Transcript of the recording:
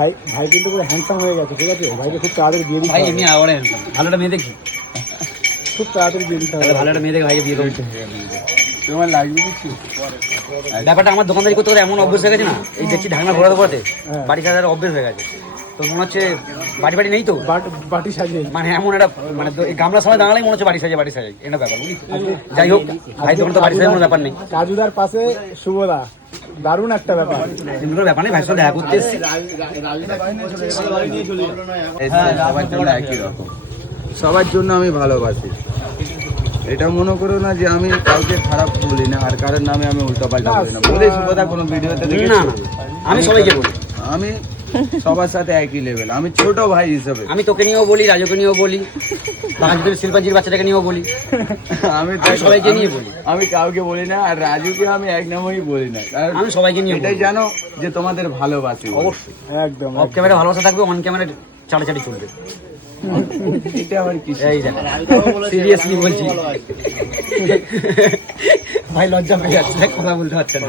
ভাই ভাই কিন্তু পুরো হ্যান্ডসাম হয়ে গেছে, ঠিক আছে? ভাইকে খুব তাড়াতাড়ি বিয়ে দিতে ভাই হবে। এমনি আওয়ারে ভালোটা মেয়ে দেখি, খুব তাড়াতাড়ি বিয়ে দিতে হবে। ভালোটা মেয়ে দেখে ভাইকে বিয়ে করতে। তোমার লাগবে কিছু? ব্যাপারটা আমার দোকানদারি করতে করে এমন অভ্যেস হয়ে গেছে না, এই দেখছি ঢাকনা ঘোরাতে ঘোরাতে বাড়ি সাজার অভ্যেস হয়ে গেছে। তো মনে হচ্ছে বাড়ি নেই তো, বাটি সাজিয়ে মানে এমন একটা মানে এই গামলার সময় দাঁড়ালেই মনে হচ্ছে বাড়ি সাজাই এটা ব্যাপার, বুঝলি? যাই হোক, ভাই দোকান তো বাড়ি সাজার কোনো ব্যাপার নেই, কাজুদার পাশে শুভদা, দারুণ একটা ব্যাপার। এগুলোর ব্যাপার নেই, ভাইয়ের সঙ্গে দেখা করতে এসেছি। সবার জন্য একই রকম, সবার জন্য আমি ভালোবাসি। এটা মনে করো না যে আমি কাউকে খারাপ বলি না, আর কারোর নামে আমি উল্টাপাল্টা বলি না। বলে কথা কোনো ভিডিওতে না দেখেছি? না, আমি সবাইকে বলি, আমি সবার সাথে একই লেভেল, আমি ছোট ভাই হিসেবে। আমি তোকে নিয়েও বলি, রাজুকে নিয়েও বলি, বাঙালি শিল্পাঞ্জির বাচ্চাটাকে নিয়েও বলি, আমি সবাইকে নিয়ে বলি। আমি কাউকে বলি না, আর রাজুকে আমি এক নামেই বলি না, কারণ আমি সবাইকে নিয়ে এটাই জানো যে তোমাদের ভালোবাসি। অবশ্যই একদম অফ ক্যামেরা ভালোবাসা থাকবে, অন ক্যামেরা চাটাচাটি চলবে। এটা আমার কি এই দেখ, সিরিয়াসলি বলছি ভাই, লজ্জা পেয়ে যাচ্ছে, কথা বলতে পারছে না।